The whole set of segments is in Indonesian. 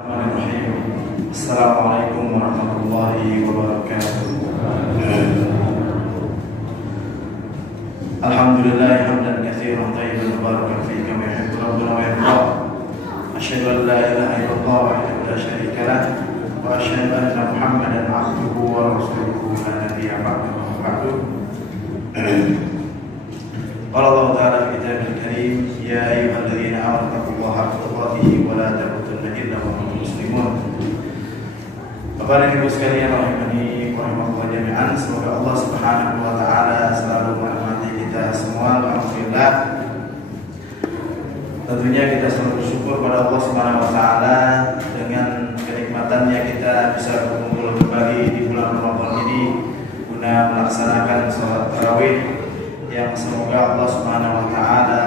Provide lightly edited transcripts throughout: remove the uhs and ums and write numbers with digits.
Assalamualaikum warahmatullahi wabarakatuh. Alhamdulillah hamdan katsiran thayyiban mubarakan fihi kama yuhibbu rabbuna wa yarda. Asyhadu an la ilaha illallah wahdahu la syarika lah wa asyhadu anna Muhammadan abduhu wa rasuluhu la nabiyya ba'dahu. Qala Allah ta'ala fi kitabil karim, ya ayyuhalladzina amanu taqullaha haqqa tuqatih wa la tamutunna illa wa antum muslimun. Bapak dan Ibu sekalian rahimani wa rahimakumullah jami'an, semoga Allah Subhanahu wa taala selalu merahmati kita semua. Alhamdulillah. Tentunya kita selalu bersyukur pada Allah Subhanahu wa taala dengan kenikmatannya kita bisa berkumpul kembali di bulan Ramadan ini guna melaksanakan salat tarawih yang semoga Allah Subhanahu wa taala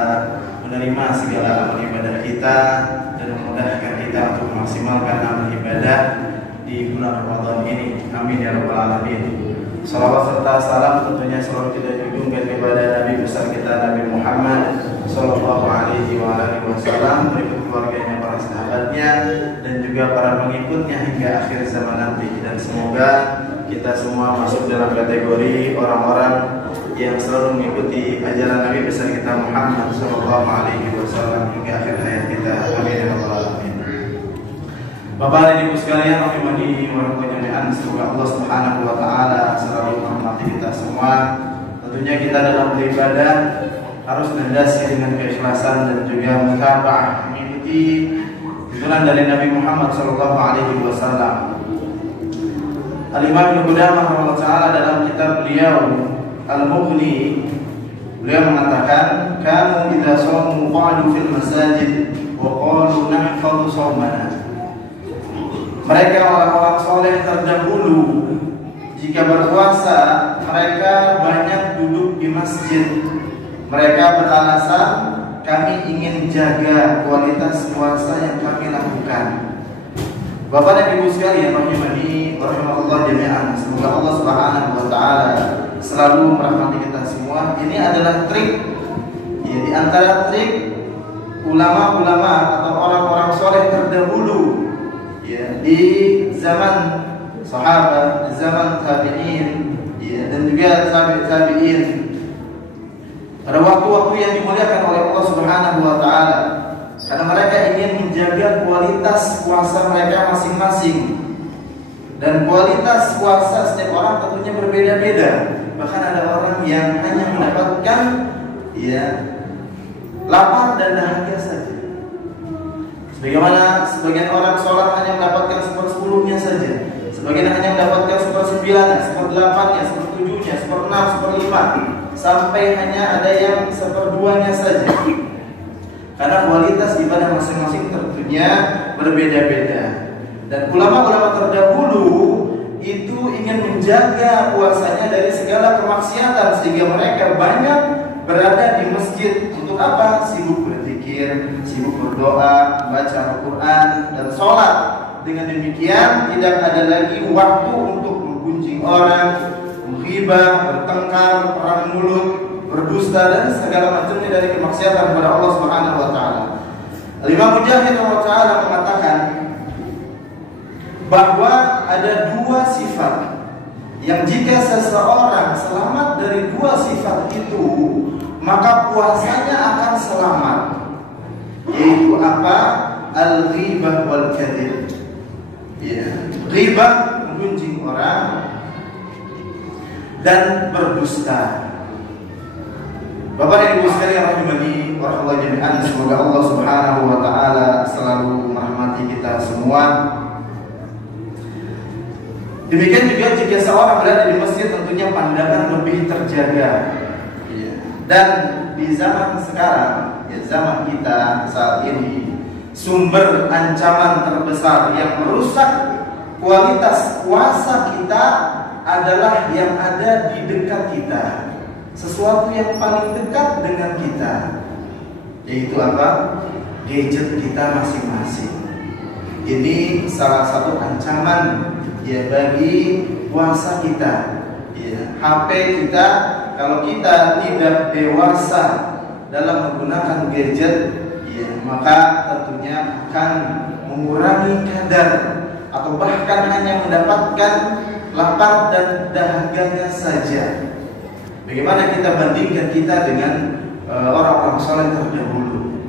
menerima segala amal ibadah kita dan memudahkan kita untuk memaksimalkan amal ibadah di bulan Ramadan ini. Amin ya rabbal alamin. Salawat serta salam tentunya selalu kita junjungkan kepada Nabi besar kita Nabi Muhammad sallallahu alaihi wasallam, berikut keluarganya, para sahabatnya dan juga para pengikutnya hingga akhir zaman nanti. Dan semoga kita semua masuk dalam kategori orang-orang yang selalu mengikuti ajaran Nabi besar kita Muhammad sallallahu alaihi wasallam hingga akhir hayat kita. Amin ya rabbal alamin. Bapak dan Ibu sekalian rahimani wa rahimakumullah, semoga Allah Subhanahu wa taala selalu merahmati kita semua. Tentunya kita dalam beribadah harus landasi dengan keikhlasan dan juga mutaba'ah, mengikuti tuntunan dari Nabi Muhammad sallallahu alaihi wasallam. Al-Imam Ibnu Qudamah rahimahullah taala dalam kitab beliau Al-Mughni, beliau mengatakan, kanu idza shamu qa'adu fil masajid wa qalu nahfadhu shaumana. Mereka orang-orang soleh terdahulu jika berpuasa mereka banyak duduk di masjid. Mereka beralasan, kami ingin jaga kualitas puasa yang kami lakukan. Bapak dan Ibu sekalian rahimani wa rahimakumullah jami'an, semoga Allah Subhanahu wa taala selalu merahmati kita semua. Ini adalah trik, ya, di antara trik ulama-ulama atau orang-orang soleh terdahulu, ya, di zaman sahabat, di zaman tabi'in, ya, dan juga tabi'in. Pada waktu-waktu yang dimuliakan oleh Allah Subhanahu wa taala, karena mereka ingin menjaga kualitas puasa mereka masing-masing. Dan kualitas puasa setiap orang tentunya berbeda-beda. Bahkan ada orang yang hanya mendapatkan, ya, lapar dan dahaga saja. Sebagaimana sebagian orang sholat hanya mendapatkan 1/10-nya saja, sebagian hanya mendapatkan 1/9-nya, 1/8-nya, 1/7-nya, 1/6, 1/5, sampai hanya ada yang 1/2-nya saja. Karena kualitas ibadah masing-masing tentunya berbeda-beda. Dan ulama-ulama terdahulu itu ingin menjaga puasanya dari segala kemaksiatan, sehingga mereka banyak berada di masjid. Untuk apa? Sibuk berzikir, sibuk berdoa, baca Al-Quran dan sholat. Dengan demikian tidak ada lagi waktu untuk menggunjing orang, menghibah, bertengkar, perang mulut, berdusta dan segala macamnya dari kemaksiatan kepada Allah Subhanahu wa taala. Al-Imam Mujahid rahimahullah taala mengatakan bahwa ada dua sifat yang jika seseorang selamat dari dua sifat itu, maka puasanya akan selamat. Yaitu apa? Al-ghibah wal kadhib. Ya, ghibah menggunjing orang dan berdusta. Bapak dan Ibu sekalian rahimani wa rahimakumullah jami'an, semoga Allah Subhanahu wa taala selalu merahmati kita semua. Demikian juga jika seorang berada di masjid, tentunya pandangan lebih terjaga. Dan di zaman sekarang, ya, zaman kita saat ini, sumber ancaman terbesar yang merusak kualitas puasa kita adalah yang ada di dekat kita. Sesuatu yang paling dekat dengan kita, yaitu apa? Gadget kita masing-masing. Ini salah satu ancaman, ya, bagi puasa kita. Ya, HP kita, kalau kita tidak dewasa dalam menggunakan gadget, ya, maka tentunya akan mengurangi kadar atau bahkan hanya mendapatkan lapar dan dahaganya saja. Bagaimana kita bandingkan kita dengan orang-orang soleh terdahulu?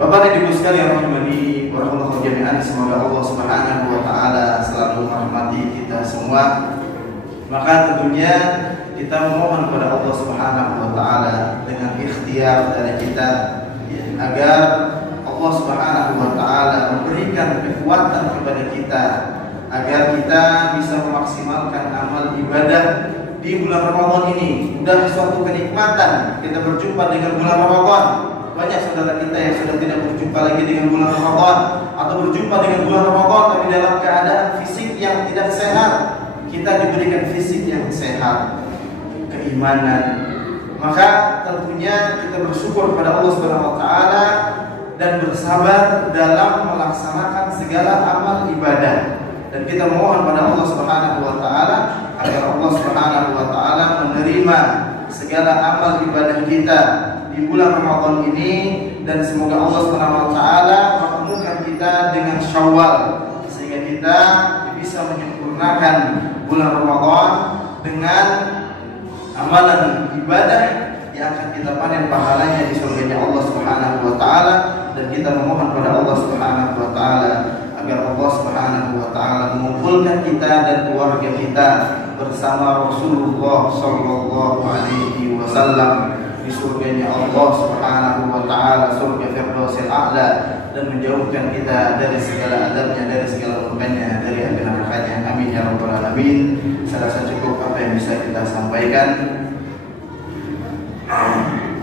Bapak dan Ibu sekalian rahimani wa rahimakumullah jami'an, semoga Allah Subhanahu wa taala selalu merahmati kita semua. Maka tentunya kita memohon kepada Allah Subhanahu wa taala dengan ikhtiar dari kita agar Allah Subhanahu wa taala memberikan kekuatan kepada kita agar kita bisa memaksimalkan amal ibadah di bulan Ramadan ini. Sudah suatu kenikmatan kita berjumpa dengan bulan Ramadan. Banyak saudara kita yang sudah tidak berjumpa lagi dengan bulan Ramadan, atau berjumpa dengan bulan Ramadan tapi dalam keadaan fisik yang tidak sehat. Kita diberikan fisik yang sehat, keimanan. Maka tentunya kita bersyukur kepada Allah Subhanahu wa taala dan bersabar dalam melaksanakan segala amal ibadah. Dan kita mohon pada Allah Subhanahu wa taala agar Allah Subhanahu wa taala menerima segala amal ibadah kita di bulan Ramadan ini, dan semoga Allah Subhanahu wa taala mempertemukan kita dengan Syawal sehingga kita bisa menyempurnakan bulan Ramadan dengan amalan ibadah yang akan kita panen pahalanya di surganya Allah Subhanahu wa taala. Dan kita memohon pada Allah Subhanahu wa taala agar Allah Subhanahu wa taala mengumpulkan kita dan keluarga kita bersama Rasulullah sallallahu alaihi wasallam di surganya Allah Subhanahu wa taala, surga Firdausil A'la, dan menjauhkan kita dari segala adabnya, dari segala murkanya, dari api nerakanya. Amin ya rabbal alamin. Saya rasa cukup apa yang bisa kita sampaikan.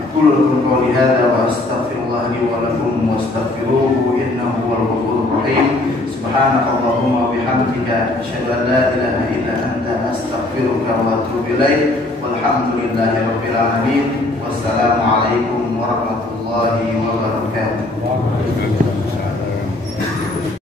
Aqulu lakum qawli hadza wa astaghfirullah li wa lakum wastaghfiruhu innahu huwal ghafurur rahim. Subhanakallahumma wa bihamdika asyhadu an la ilaha illa anta astaghfiruka wa atubu ilaik. Walhamdulillahi rabbil alamin. Wassalamualaikum warahmatullahi wabarakatuh.